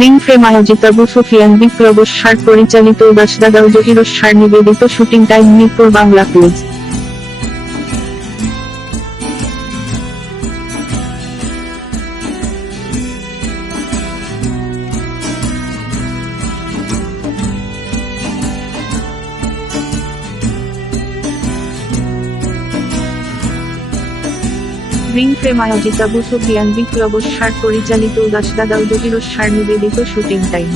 Ring frame আয়োজিত আবু সুফিয়ান বিপ্লবস্যার পরিচালিত উদাসদাদা ও জহিরস্যার নিবেদিত shooting time Mirpur Bangla page. Ring frame আয়োজিত আবু সুফিয়ান বিপ্লবস্যার পরিচালিত উদাসদাদা ও জহিরস্যার নিবেদিত শুটিং টাইম।